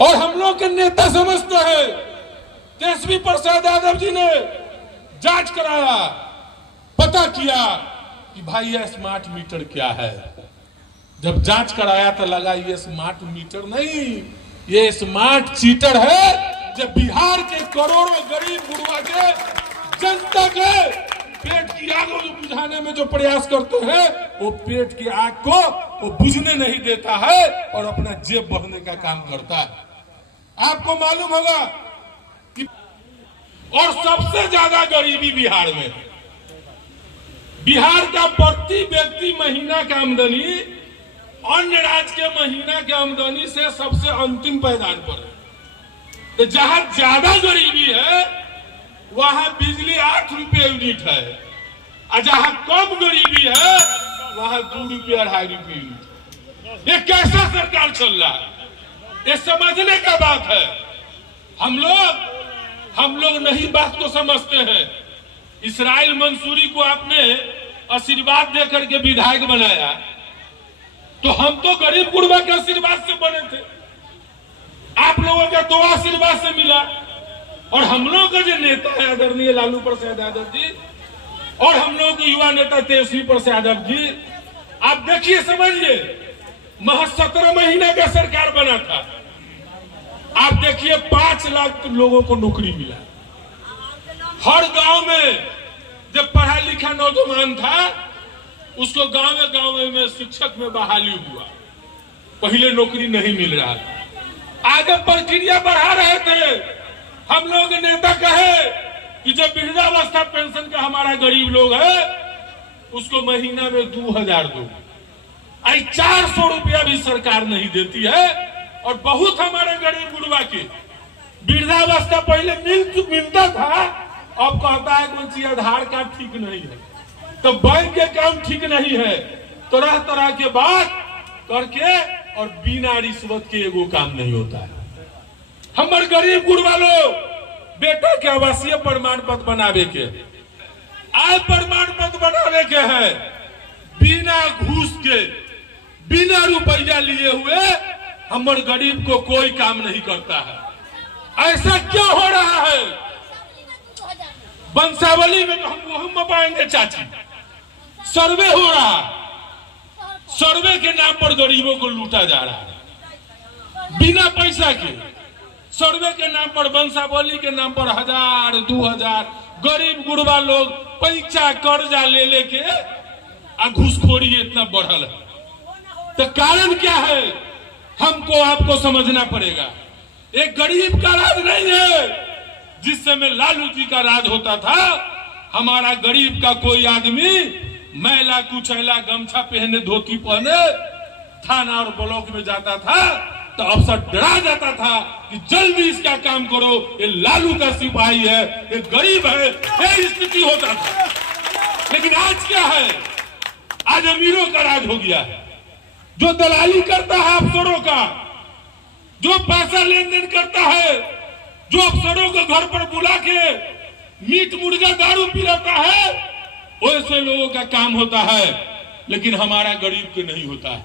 और हम लोग के नेता समझते हैं। तेजस्वी प्रसाद यादव जी ने जांच कराया, पता किया कि भाई यह स्मार्ट मीटर क्या है। जब जांच कराया तो लगा ये स्मार्ट मीटर नहीं, ये स्मार्ट चीटर है, जो बिहार के करोड़ों गरीब गुरुआ के जनता के पेट की आग को बुझाने में जो प्रयास करते हैं, वो पेट की आग को वो बुझने नहीं देता है और अपना जेब भरने का काम करता है। आपको मालूम होगा कि और सबसे ज्यादा गरीबी बिहार में है। बिहार का प्रति व्यक्ति महीना का आमदनी अन्य राज्य के महीना की आमदनी से सबसे अंतिम पायदान पर है। तो जहां ज्यादा गरीबी है वहां बिजली 8 रुपये यूनिट है, और जहां कम गरीबी है वहां 2 रुपये 2.5 रुपये यूनिट। ये कैसा सरकार चल रहा है, ये समझने का बात है। हम लोग नहीं बात को समझते हैं। इस्राइल मंसूरी को आपने आशीर्वाद देकर के विधायक बनाया, तो हम तो गरीब गुरबा के आशीर्वाद से बने थे, आप लोगों का तो आशीर्वाद से मिला। और हम लोगों का जो नेता है आदरणीय लालू प्रसाद यादव जी, और हम लोगों के युवा नेता तेजस्वी प्रसाद यादव जी, आप देखिए, समझिए, महज 17 महीने का सरकार बना था। आप देखिए 5 लाख लोगों को नौकरी मिला। हर गांव में जब पढ़ा लिखा नौजवान था उसको गांव में शिक्षक में बहाली हुआ। पहले नौकरी नहीं मिल रहा था, आगे प्रक्रिया बढ़ा रहे थे। हम लोग नेता कहे कि जब वृद्धावस्था पेंशन का हमारा गरीब लोग है उसको महीना में 2000 दो, 400 रुपया भी सरकार नहीं देती है। और बहुत हमारे गरीब गुरबा के वृद्धावस्था पहले मिलता था, अब कहता है कौन आधार कार्ड ठीक नहीं है, तो बैंक के काम ठीक नहीं है, तरह तरह के बात करके और बिना रिश्वत के एगो काम नहीं होता है। हमारे गरीब गुरबा लोग बेटा के आवासीय प्रमाण पत्र बनावे के, आय प्रमाण पत्र बनावे के है, बिना घूस के बिना रुपया लिए हुए हमारे गरीब को कोई काम नहीं करता है। ऐसा क्यों हो रहा है? वंशावली में हम पाएंगे चाची, सर्वे हो रहा, सर्वे के नाम पर गरीबों को लूटा जा रहा है बिना पैसा के। सर्वे के नाम पर, वंशावली के नाम पर 1000 2000 गरीब गुरबा लोग पैसा कर्जा ले लेके घूसखोरी इतना बढ़ल है। तो कारण क्या है हमको आपको समझना पड़ेगा। एक गरीब का राज नहीं है। जिस समय लालू जी का राज होता था, हमारा गरीब का कोई आदमी मैला कुचैला गमछा पहने धोती पहने थाना और ब्लॉक में जाता था तो अफसर डरा जाता था कि जल्दी इसका काम करो, ये लालू का सिपाही है, ये गरीब है, ये स्थिति होता था। लेकिन आज क्या है? आज अमीरों का राज हो गया है। जो दलाली करता है अफसरों का, जो पैसा लेन देन करता है, जो अफसरों को घर पर बुला के मीट मुर्गा दारू पिलाता है, वैसे लोगों का काम होता है। लेकिन हमारा गरीब के नहीं होता है।